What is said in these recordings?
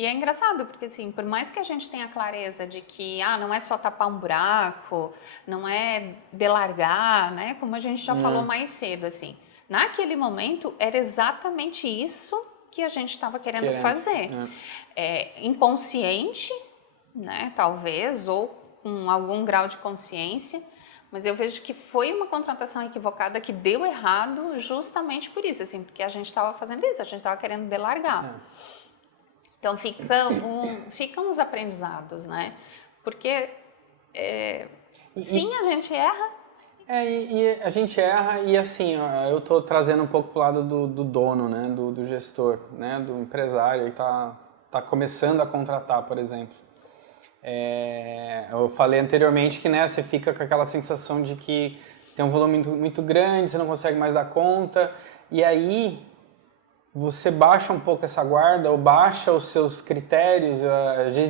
E é engraçado, porque assim, por mais que a gente tenha clareza de que não é só tapar um buraco, não é delargar, né? Como a gente já falou mais cedo, assim. Naquele momento, era exatamente isso que a gente estava querendo fazer. Inconsciente, né? Talvez, ou com algum grau de consciência, mas eu vejo que foi uma contratação equivocada que deu errado justamente por isso, assim, porque a gente estava fazendo isso, a gente estava querendo delargar. Então, ficam os aprendizados, né? Porque, sim, a gente erra. E a gente erra e, assim, eu estou trazendo um pouco para o lado do dono, né? Do gestor, né? Do empresário que tá começando a contratar, por exemplo. Eu falei anteriormente que, né, você fica com aquela sensação de que tem um volume muito grande, você não consegue mais dar conta, e aí você baixa um pouco essa guarda ou baixa os seus critérios.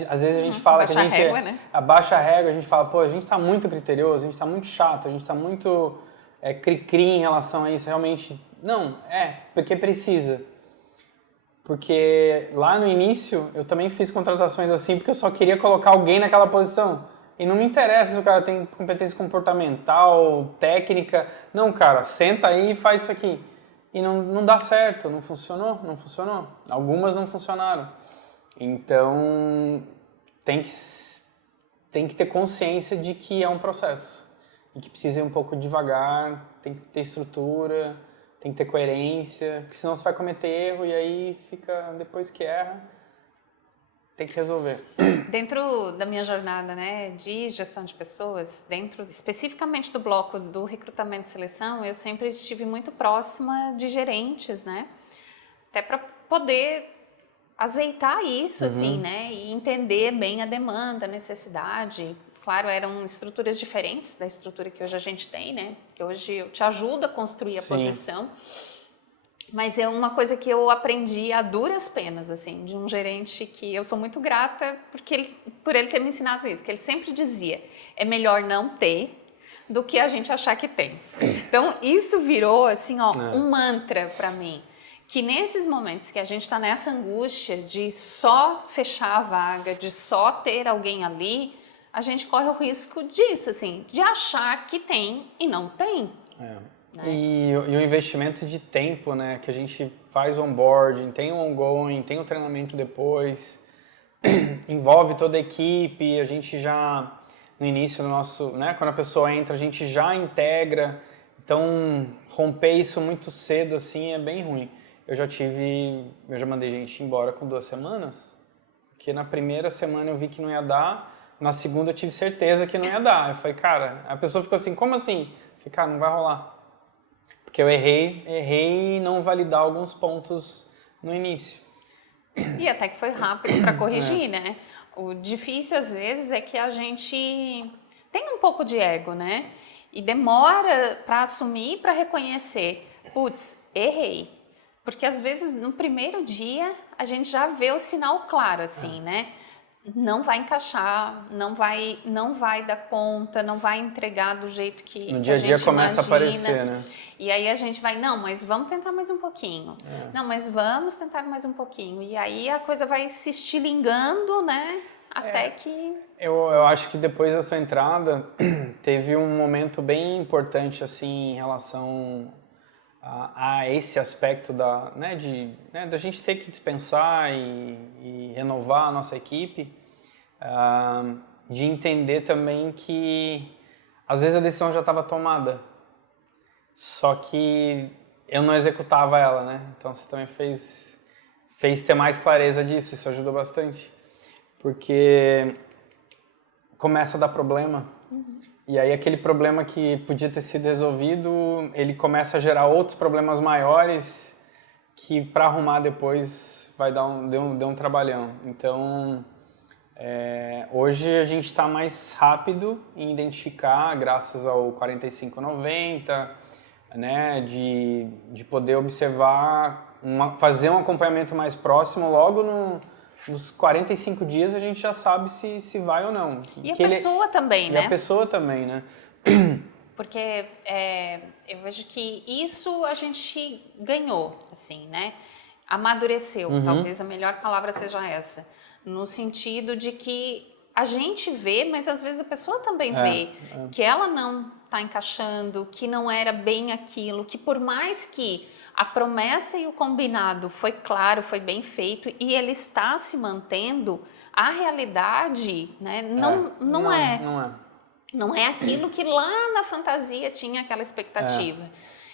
Às vezes a gente fala que a gente abaixa a régua, a gente fala, pô, a gente está muito criterioso, a gente está muito chato, a gente está muito cri-cri em relação a isso. Realmente, não, porque precisa. Porque lá no início eu também fiz contratações assim porque eu só queria colocar alguém naquela posição. E não me interessa se o cara tem competência comportamental, técnica. Não, cara, senta aí e faz isso aqui. E não dá certo, não funcionou. Algumas não funcionaram. Então, tem que ter consciência de que é um processo. E que precisa ir um pouco devagar, tem que ter estrutura, tem que ter coerência, porque senão você vai cometer erro e aí fica, depois que erra, tem que resolver. Dentro da minha jornada, né, de gestão de pessoas, dentro especificamente do bloco do recrutamento e seleção, eu sempre estive muito próxima de gerentes, né, até para poder azeitar isso, assim, né, e entender bem a demanda, a necessidade. Claro, eram estruturas diferentes da estrutura que hoje a gente tem, né, que hoje eu te ajudo a construir a posição. Mas é uma coisa que eu aprendi a duras penas, assim, de um gerente que eu sou muito grata por ele ter me ensinado isso, que ele sempre dizia, é melhor não ter do que a gente achar que tem. Então, isso virou, assim, um mantra para mim, que nesses momentos que a gente está nessa angústia de só fechar a vaga, de só ter alguém ali, a gente corre o risco disso, assim, de achar que tem e não tem. Né? E o investimento de tempo, né, que a gente faz onboarding, tem o ongoing, tem o treinamento depois, envolve toda a equipe, a gente já, no início do nosso, né, quando a pessoa entra, a gente já integra, então romper isso muito cedo, assim, é bem ruim. Eu já mandei gente embora com 2 semanas, porque na primeira semana eu vi que não ia dar, na segunda eu tive certeza que não ia dar. Eu falei, cara, a pessoa ficou assim, como assim? Eu falei, cara, não vai rolar. Porque eu errei em não validar alguns pontos no início. E até que foi rápido para corrigir, né? O difícil, às vezes, é que a gente tem um pouco de ego, né? E demora para assumir, para reconhecer. Putz, errei. Porque, às vezes, no primeiro dia, a gente já vê o sinal claro, assim, né? Não vai encaixar, não vai dar conta, não vai entregar do jeito que a gente imagina. No dia a dia começa a aparecer, né? E aí a gente vai, não, mas vamos tentar mais um pouquinho. Não, mas vamos tentar mais um pouquinho. E aí a coisa vai se estilingando, né? Até que... Eu acho que depois da sua entrada, teve um momento bem importante, assim, em relação a esse aspecto da gente ter que dispensar e renovar a nossa equipe, de entender também que às vezes a decisão já estava tomada, só que eu não executava ela, né? Então você também fez ter mais clareza disso, isso ajudou bastante, porque começa a dar problema. E aí aquele problema que podia ter sido resolvido, ele começa a gerar outros problemas maiores que para arrumar depois vai dar um trabalhão. Então, hoje a gente está mais rápido em identificar, graças ao 4590, né, de poder observar, fazer um acompanhamento mais próximo logo nos 45 dias a gente já sabe se vai ou não. E a pessoa também, né? E a pessoa também, né? Porque eu vejo que isso a gente ganhou, assim, né? amadureceu, talvez a melhor palavra seja essa, no sentido de que a gente vê, mas às vezes a pessoa também vê que ela não está encaixando, que não era bem aquilo, que por mais que a promessa e o combinado foi claro, foi bem feito e ele está se mantendo, a realidade, né, não é. Não é aquilo que lá na fantasia tinha aquela expectativa.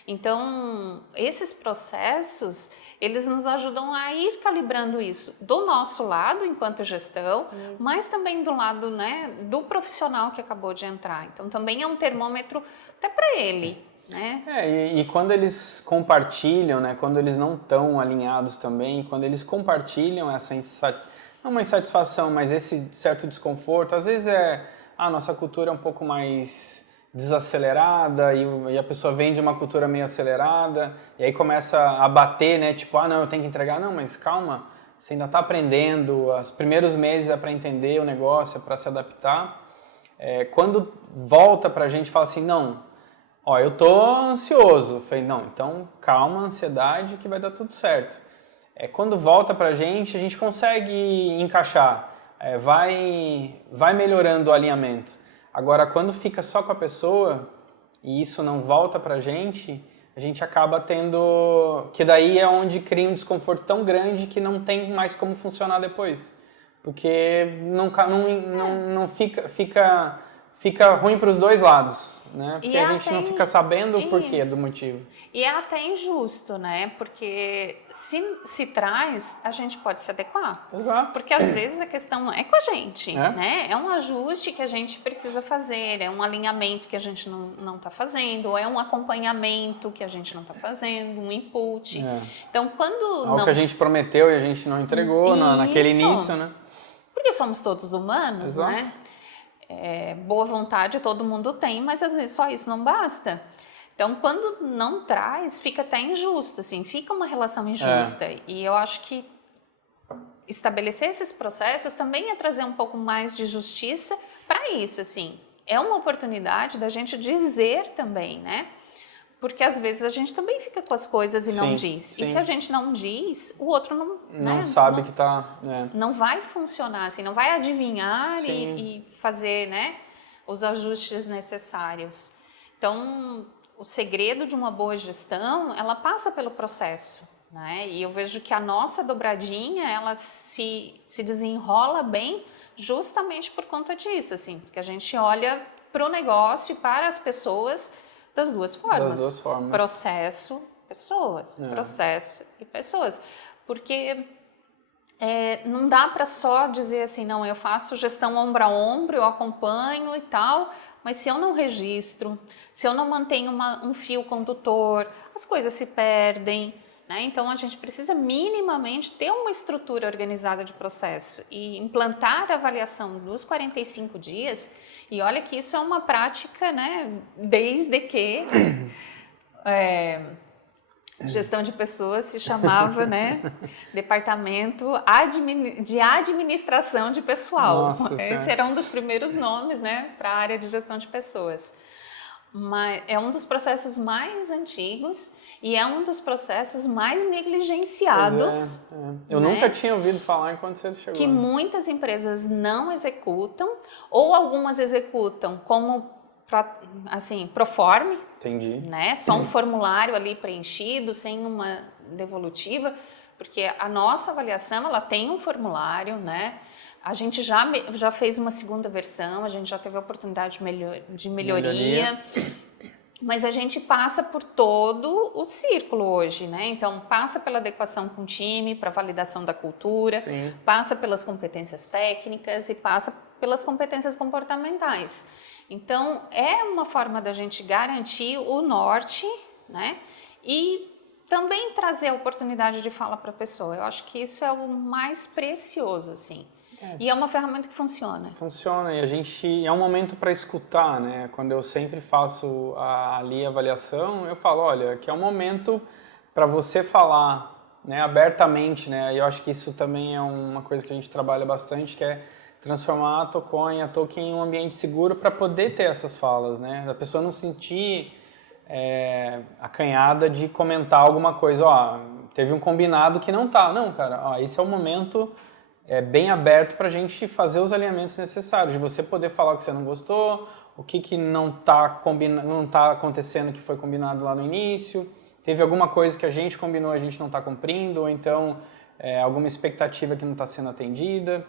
Então, esses processos, eles nos ajudam a ir calibrando isso do nosso lado, enquanto gestão, mas também do lado, né, do profissional que acabou de entrar. Então, também é um termômetro até para ele, né? E quando eles compartilham, né, quando eles não estão alinhados também, quando eles compartilham essa não uma insatisfação, mas esse certo desconforto, às vezes a nossa cultura é um pouco mais desacelerada e a pessoa vem de uma cultura meio acelerada e aí começa a bater, né? Tipo, não, eu tenho que entregar. Não, mas calma, você ainda está aprendendo, os primeiros meses é para entender o negócio, é para se adaptar. Quando volta para a gente e fala assim, não, ó, eu tô ansioso. Eu falei, não, então calma, ansiedade que vai dar tudo certo. Quando volta para a gente consegue encaixar, vai melhorando o alinhamento. Agora, quando fica só com a pessoa e isso não volta pra gente, a gente acaba tendo... Que daí é onde cria um desconforto tão grande que não tem mais como funcionar depois. Porque não fica ruim para os dois lados, né? Porque a gente não fica sabendo o porquê do motivo. E é até injusto, né? Porque se traz, a gente pode se adequar. Exato. Porque às vezes a questão é com a gente, né? É um ajuste que a gente precisa fazer, é um alinhamento que a gente não está fazendo, ou é um acompanhamento que a gente não está fazendo, um input. Então, quando algo que a gente prometeu e a gente não entregou naquele início, né? Porque somos todos humanos, exato, né? Boa vontade todo mundo tem, mas às vezes só isso não basta. Então, quando não traz, fica até injusto, assim, fica uma relação injusta. E eu acho que estabelecer esses processos também é trazer um pouco mais de justiça para isso, assim. É uma oportunidade da gente dizer também, né? Porque às vezes a gente também fica com as coisas e não diz. Sim. E se a gente não diz, o outro não sabe que tá... Não vai funcionar, assim, não vai adivinhar e fazer, né, os ajustes necessários. Então, o segredo de uma boa gestão, ela passa pelo processo, né? E eu vejo que a nossa dobradinha, ela se desenrola bem justamente por conta disso, assim, porque a gente olha para o negócio e para as pessoas das duas formas. Processo, pessoas. Processo e pessoas. Porque não dá para só dizer assim, não, eu faço gestão ombro a ombro, eu acompanho e tal, mas se eu não registro, se eu não mantenho um fio condutor, as coisas se perdem, né? Então, a gente precisa minimamente ter uma estrutura organizada de processo e implantar a avaliação dos 45 dias. E olha que isso é uma prática, né, desde que gestão de pessoas se chamava, né, departamento de administração de pessoal. Esse era um dos primeiros nomes, né, para a área de gestão de pessoas. Mas é um dos processos mais antigos e é um dos processos mais negligenciados. Eu nunca tinha ouvido falar enquanto você chegou. Que muitas empresas não executam, ou algumas executam como, assim, proforme. Entendi. Né? Só um formulário ali preenchido, sem uma devolutiva, porque a nossa avaliação, ela tem um formulário, né? A gente já fez uma segunda versão, a gente já teve a oportunidade de melhoria. Mas a gente passa por todo o círculo hoje, né? Então, passa pela adequação com o time, para validação da cultura, passa pelas competências técnicas e passa pelas competências comportamentais. Então, é uma forma da gente garantir o norte, né? E também trazer a oportunidade de fala para a pessoa. Eu acho que isso é o mais precioso, assim. E é uma ferramenta que funciona. Funciona, e é um momento para escutar, né? Quando eu sempre faço ali a avaliação, eu falo, olha, que é um momento para você falar, né, abertamente, né? E eu acho que isso também é uma coisa que a gente trabalha bastante, que é transformar a Toconha, a Token em um ambiente seguro para poder ter essas falas, né? Da pessoa não sentir acanhada de comentar alguma coisa, teve um combinado que não tá. Não, cara, ó, esse é o momento bem aberto para a gente fazer os alinhamentos necessários, de você poder falar o que você não gostou, o que não tá acontecendo que foi combinado lá no início, teve alguma coisa que a gente combinou e a gente não está cumprindo, ou então alguma expectativa que não está sendo atendida.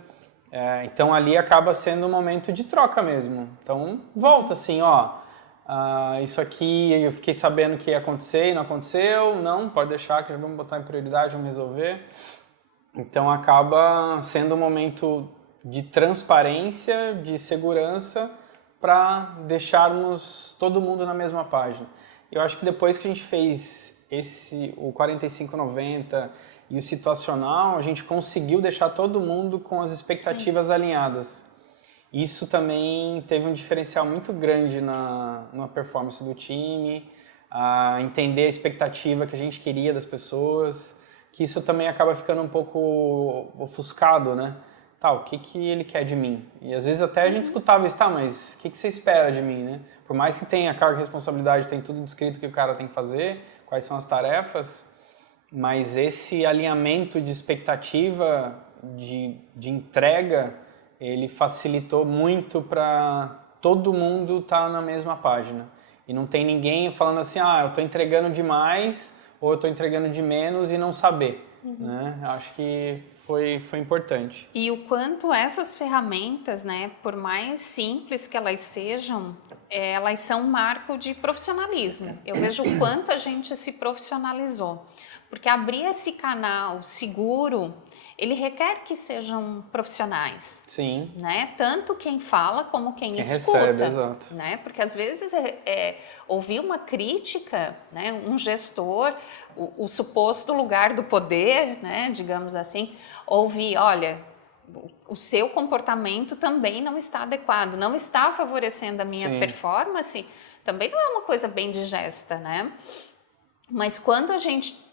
Então ali acaba sendo um momento de troca mesmo. Então volta assim, ó, isso aqui eu fiquei sabendo que ia acontecer e não aconteceu, não, pode deixar que já vamos botar em prioridade, vamos resolver. Então acaba sendo um momento de transparência, de segurança, para deixarmos todo mundo na mesma página. Eu acho que depois que a gente fez o 4590 e o situacional, a gente conseguiu deixar todo mundo com as expectativas alinhadas. Isso também teve um diferencial muito grande na performance do time, a entender a expectativa que a gente queria das pessoas, que isso também acaba ficando um pouco ofuscado, né? Tá, o que ele quer de mim? E às vezes até a gente escutava isso, tá, mas o que você espera de mim, né? Por mais que tenha carga e responsabilidade, tem tudo descrito que o cara tem que fazer, quais são as tarefas, mas esse alinhamento de expectativa, de entrega, ele facilitou muito para todo mundo estar na mesma página. E não tem ninguém falando assim, eu estou entregando demais ou eu estou entregando de menos e não saber. Né? Acho que foi importante. E o quanto essas ferramentas, né, por mais simples que elas sejam, elas são um marco de profissionalismo. Eu vejo o quanto a gente se profissionalizou. Porque abrir esse canal seguro, ele requer que sejam profissionais. Sim. Né? Tanto quem fala como quem escuta. Recebe, exato. Né? Porque às vezes ouvir uma crítica, né? Um gestor, o suposto lugar do poder, né? Digamos assim, ouvir, olha, o seu comportamento também não está adequado, não está favorecendo a minha performance, também não é uma coisa bem digesta, né? Mas quando a gente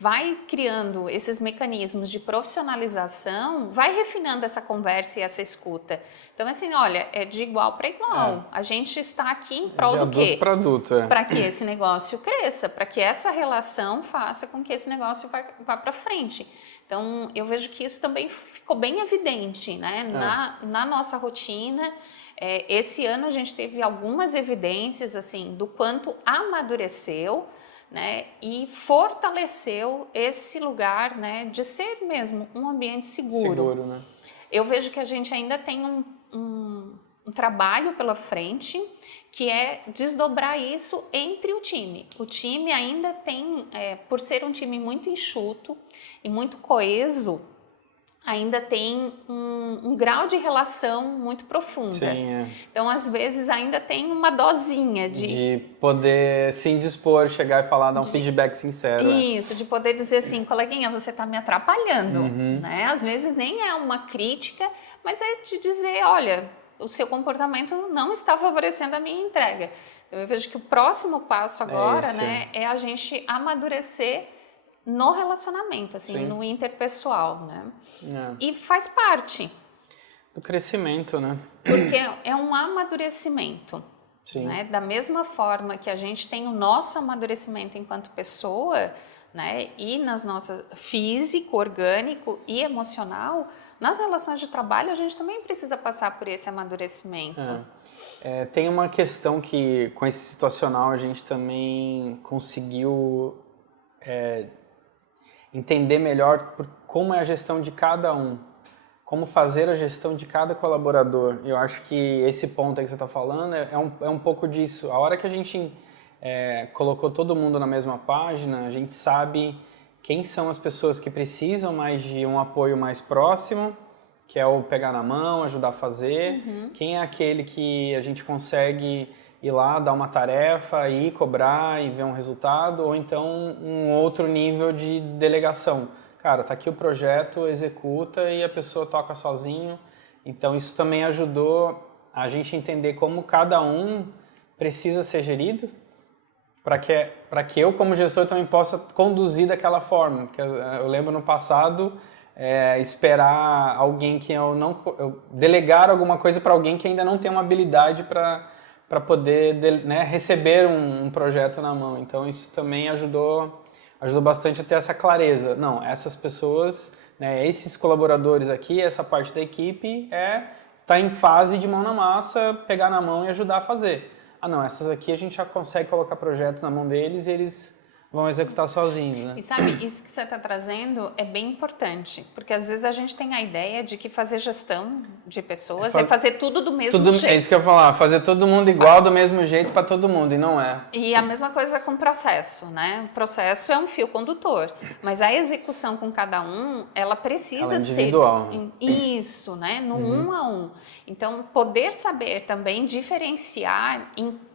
vai criando esses mecanismos de profissionalização, vai refinando essa conversa e essa escuta. Então, assim, olha, é de igual para igual. A gente está aqui em prol do quê? De adulto para adulto. Para que esse negócio cresça, para que essa relação faça com que esse negócio vá para frente. Então, eu vejo que isso também ficou bem evidente, né? Na nossa rotina. Esse ano a gente teve algumas evidências, assim, do quanto amadureceu, né, e fortaleceu esse lugar, né, de ser mesmo um ambiente seguro. Né? Eu vejo que a gente ainda tem um trabalho pela frente, que é desdobrar isso entre o time. O time ainda tem, por ser um time muito enxuto e muito coeso, ainda tem um grau de relação muito profunda. Sim, Então, às vezes, ainda tem uma dosinha de poder se indispor, chegar e falar, dar um feedback sincero. Isso, de poder dizer assim, coleguinha, você está me atrapalhando. Né? Às vezes nem é uma crítica, mas é de dizer, olha, o seu comportamento não está favorecendo a minha entrega. Então, eu vejo que o próximo passo agora, né, é a gente amadurecer no relacionamento, assim, no interpessoal, né? E faz parte do crescimento, né? Porque é um amadurecimento. Sim. Né? Da mesma forma que a gente tem o nosso amadurecimento enquanto pessoa, né? E nas nossas físico, orgânico e emocional, nas relações de trabalho a gente também precisa passar por esse amadurecimento. Tem uma questão que com esse situacional a gente também conseguiu entender melhor como é a gestão de cada um, como fazer a gestão de cada colaborador. Eu acho que esse ponto aí que você está falando é um pouco disso. A hora que a gente colocou todo mundo na mesma página, a gente sabe quem são as pessoas que precisam mais de um apoio mais próximo, que é o pegar na mão, ajudar a fazer, quem é aquele que a gente consegue ir lá, dar uma tarefa, ir cobrar e ver um resultado, ou então um outro nível de delegação. Cara, tá aqui o projeto, executa e a pessoa toca sozinho. Então isso também ajudou a gente entender como cada um precisa ser gerido, para que eu como gestor também possa conduzir daquela forma. Porque eu lembro no passado esperar alguém que eu delegar alguma coisa para alguém que ainda não tem uma habilidade para poder receber um projeto na mão. Então isso também ajudou ajudou bastante a ter essa clareza. Não, essas pessoas, né, esses colaboradores aqui, essa parte da equipe tá em fase de mão na massa, pegar na mão e ajudar a fazer. Ah, não, essas aqui a gente já consegue colocar projetos na mão deles e eles vão executar sozinhos, né? E sabe, isso que você está trazendo é bem importante, porque às vezes a gente tem a ideia de que fazer gestão de pessoas é fazer tudo do mesmo jeito. É isso que eu ia falar, fazer todo mundo igual, do mesmo jeito para todo mundo, e não é. E a mesma coisa com o processo, né? O processo é um fio condutor, mas a execução com cada um, ela precisa ela é individual. ser isso, né? No um a um. Então, poder saber também diferenciar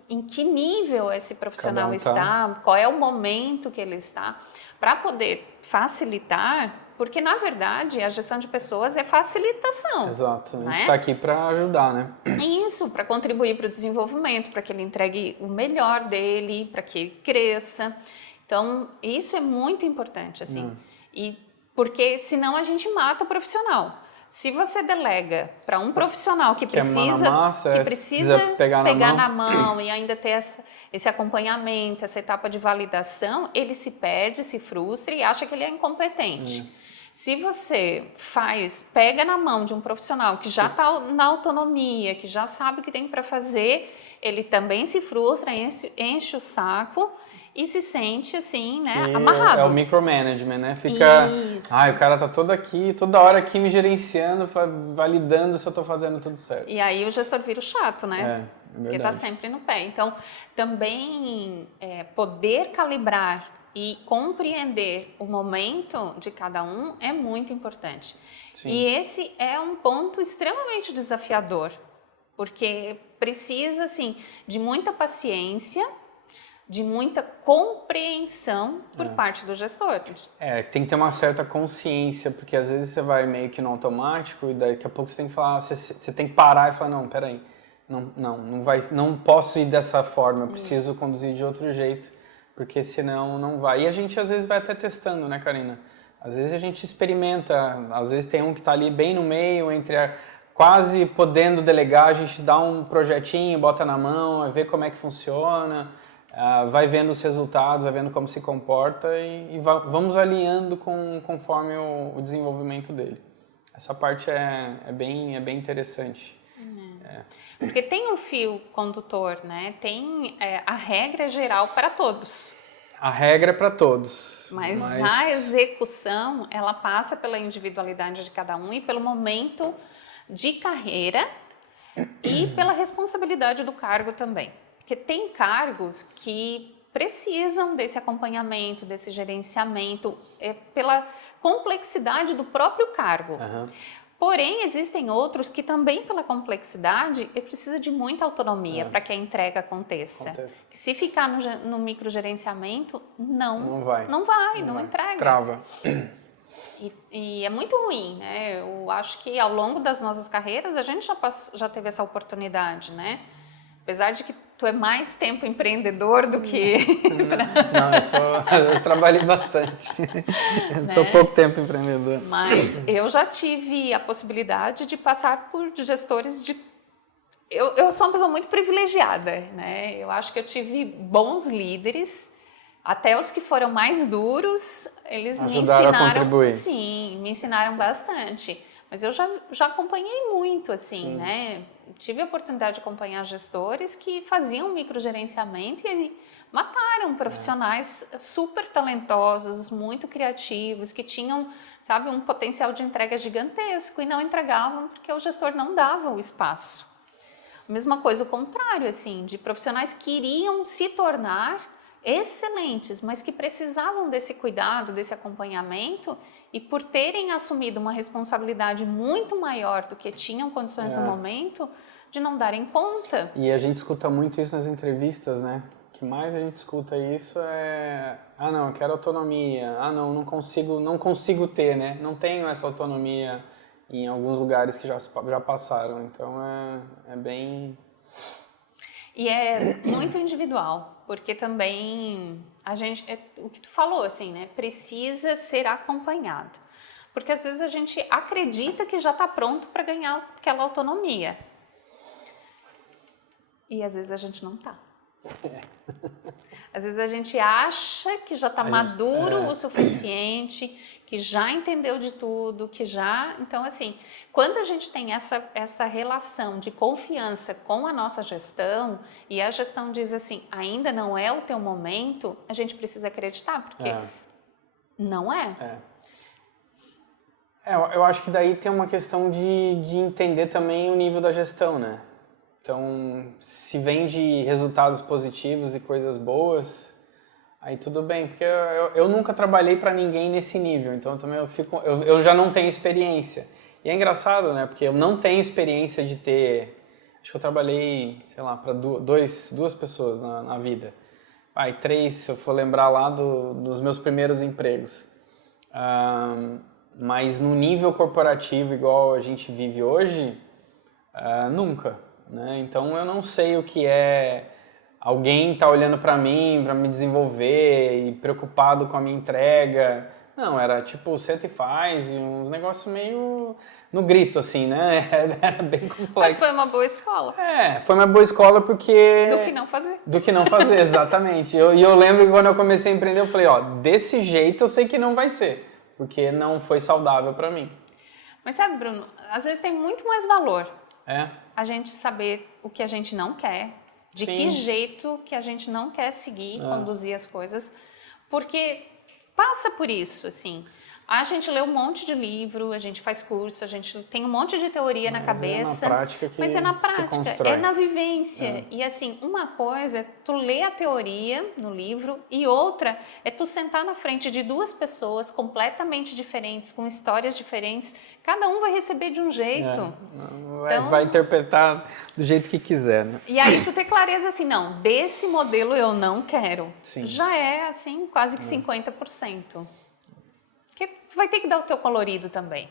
em que nível esse profissional está, qual é o momento que ele está, para poder facilitar, porque na verdade a gestão de pessoas é facilitação. Exato, a gente né? está aqui para ajudar, né? Isso, para contribuir para o desenvolvimento, para que ele entregue o melhor dele, para que ele cresça. Então, isso é muito importante, assim. E porque senão a gente mata o profissional. Se você delega para um profissional que precisa pegar na mão e ainda ter esse acompanhamento, essa etapa de validação, ele se perde, se frustra e acha que ele é incompetente. Se você pega na mão de um profissional que já está na autonomia, que já sabe o que tem para fazer, ele também se frustra, enche o saco e se sente assim, né, amarrado. É o micromanagement, né? Fica, o cara tá toda hora aqui me gerenciando, validando se eu tô fazendo tudo certo. E aí o gestor vira o chato, né? É verdade. Porque tá sempre no pé. Então, também poder calibrar e compreender o momento de cada um é muito importante. Sim. E esse é um ponto extremamente desafiador, porque precisa, assim, de muita paciência, de muita compreensão por parte do gestor. Tem que ter uma certa consciência, porque às vezes você vai meio que no automático e daqui a pouco você tem que falar, você tem que parar e falar, não, peraí, não posso ir dessa forma, eu preciso conduzir de outro jeito, porque senão não vai. E a gente às vezes vai até testando, né, Karina? Às vezes a gente experimenta, às vezes tem um que está ali bem no meio, quase podendo delegar, a gente dá um projetinho, bota na mão, vê como é que funciona, vai vendo os resultados, vai vendo como se comporta e vamos alinhando conforme o desenvolvimento dele. Essa parte é bem interessante. Porque tem um fio condutor, né? Tem a regra geral para todos. A regra é para todos. Mas a execução, ela passa pela individualidade de cada um e pelo momento de carreira e pela responsabilidade do cargo também. Porque tem cargos que precisam desse acompanhamento, desse gerenciamento, pela complexidade do próprio cargo. Porém, existem outros que também, pela complexidade, precisa de muita autonomia para que a entrega aconteça. Que se ficar no microgerenciamento, não entrega. Trava. E é muito ruim, né? Eu acho que ao longo das nossas carreiras a gente já teve essa oportunidade, né? Apesar de que tu é mais tempo empreendedor do que... Não, eu trabalhei bastante. Né? Sou pouco tempo empreendedor. Mas eu já tive a possibilidade de passar por gestores de... Eu sou uma pessoa muito privilegiada, né? Eu acho que eu tive bons líderes, até os que foram mais duros, eles me ensinaram... a contribuir. Sim, me ensinaram bastante. Mas eu já acompanhei muito, assim, né? Tive a oportunidade de acompanhar gestores que faziam microgerenciamento e mataram profissionais super talentosos, muito criativos, que tinham, sabe, um potencial de entrega gigantesco e não entregavam porque o gestor não dava o espaço. A mesma coisa, o contrário, assim, de profissionais que iriam se tornar excelentes, mas que precisavam desse cuidado, desse acompanhamento e por terem assumido uma responsabilidade muito maior do que tinham condições no momento, de não darem conta. E a gente escuta muito isso nas entrevistas, né? O que mais a gente escuta isso é... não, eu quero autonomia. Não consigo ter, né? Não tenho essa autonomia em alguns lugares que já passaram. Então, é bem... E é muito individual, porque também o que tu falou, assim, né? Precisa ser acompanhado. Porque às vezes a gente acredita que já está pronto para ganhar aquela autonomia. E às vezes a gente não está. Às vezes a gente acha que já está maduro o suficiente, que já entendeu de tudo, que já... Então, assim, quando a gente tem essa relação de confiança com a nossa gestão e a gestão diz assim, ainda não é o teu momento, a gente precisa acreditar, porque não é. Eu acho que daí tem uma questão de entender também o nível da gestão, né? Então, se vem de resultados positivos e coisas boas, aí tudo bem, porque eu nunca trabalhei para ninguém nesse nível, então também eu já não tenho experiência. E é engraçado, né? Porque eu não tenho experiência de ter, acho que eu trabalhei, sei lá, para duas pessoas na vida. Aí 3, se eu for lembrar lá dos meus primeiros empregos. Mas no nível corporativo igual a gente vive hoje, nunca. Né? Então eu não sei o que é alguém tá olhando para mim, para me desenvolver e preocupado com a minha entrega. Não, era tipo, senta e faz, e um negócio meio no grito, assim, né? Era bem complexo. Mas foi uma boa escola. Foi uma boa escola porque... Do que não fazer. Do que não fazer, exatamente. E eu lembro que quando eu comecei a empreender, eu falei, desse jeito eu sei que não vai ser, porque não foi saudável para mim. Mas sabe, Bruno, às vezes tem muito mais valor a gente saber o que a gente não quer, de que jeito que a gente não quer seguir, conduzir as coisas, porque passa por isso, assim. A gente lê um monte de livro, a gente faz curso, a gente tem um monte de teoria na cabeça. É na prática que mas é na se prática, constrói. é na vivência. E assim, uma coisa é tu ler a teoria no livro e outra é tu sentar na frente de duas pessoas completamente diferentes, com histórias diferentes. Cada um vai receber de um jeito. Então, vai interpretar do jeito que quiser, né? E aí tu ter clareza assim, não, desse modelo eu não quero. Sim. Já é assim, quase que 50%. Porque tu vai ter que dar o teu colorido também.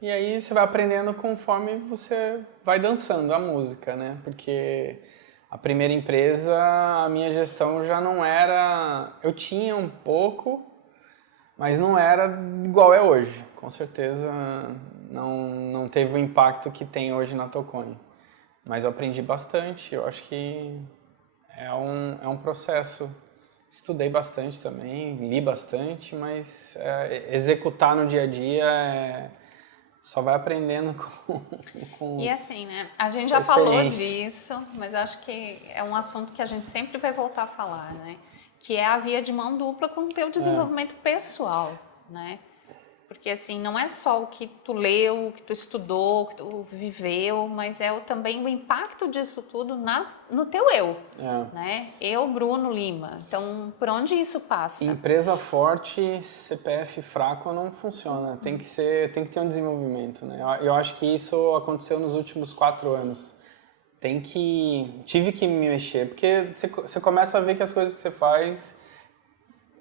E aí você vai aprendendo conforme você vai dançando a música, né? Porque a primeira empresa, a minha gestão já não era... Eu tinha um pouco, mas não era igual é hoje. Com certeza não teve o impacto que tem hoje na Toconho. Mas eu aprendi bastante, eu acho que é um processo. Estudei bastante também, li bastante, mas executar no dia a dia só vai aprendendo com E assim, né? A gente já falou disso, mas acho que é um assunto que a gente sempre vai voltar a falar, né? Que é a via de mão dupla com o teu desenvolvimento pessoal, né? Porque assim, não é só o que tu leu, o que tu estudou, o que tu viveu, mas também o impacto disso tudo no teu eu, né? Eu, Bruno Lima. Então, por onde isso passa? Empresa forte, CPF fraco não funciona. Tem que ter um desenvolvimento, né? Eu acho que isso aconteceu nos últimos 4 anos. Tive que me mexer, porque você começa a ver que as coisas que você faz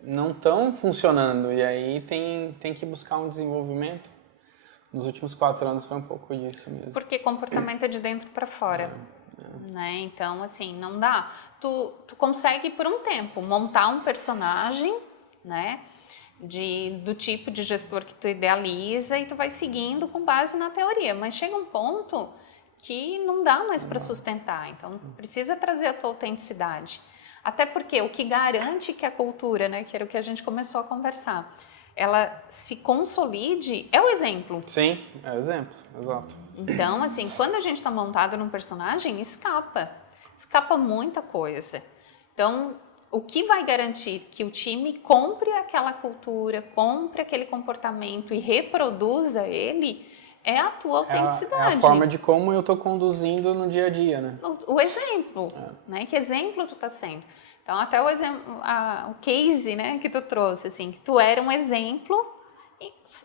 não estão funcionando, e aí tem que buscar um desenvolvimento. Nos últimos 4 anos foi um pouco disso mesmo. Porque comportamento é de dentro para fora, né? Então, assim, não dá. Tu consegue, por um tempo, montar um personagem, né? Do tipo de gestor que tu idealiza e tu vai seguindo com base na teoria, mas chega um ponto que não dá mais para sustentar, então precisa trazer a tua autenticidade. Até porque o que garante que a cultura, né, que era o que a gente começou a conversar, ela se consolide é o exemplo. Sim, é o exemplo, exato. Então, assim, quando a gente está montado num personagem, escapa muita coisa. Então, o que vai garantir que o time compre aquela cultura, compre aquele comportamento e reproduza ele é a tua autenticidade. É a forma de como eu estou conduzindo no dia a dia, né? O exemplo, né? Que exemplo tu está sendo? Então, até o exemplo, o case, né, que tu trouxe, assim, que tu era um exemplo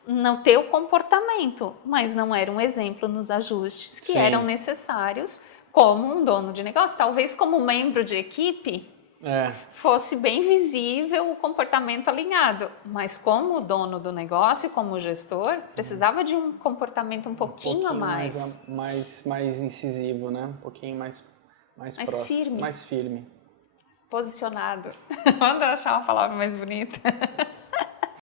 no teu comportamento, mas não era um exemplo nos ajustes que eram necessários como um dono de negócio. Talvez como membro de equipe fosse bem visível o comportamento alinhado, mas como dono do negócio, como gestor, precisava de um comportamento um pouquinho a mais. Mais incisivo, né? Um pouquinho mais próximo. Firme. Mais firme. Posicionado. Vamos achar uma palavra mais bonita.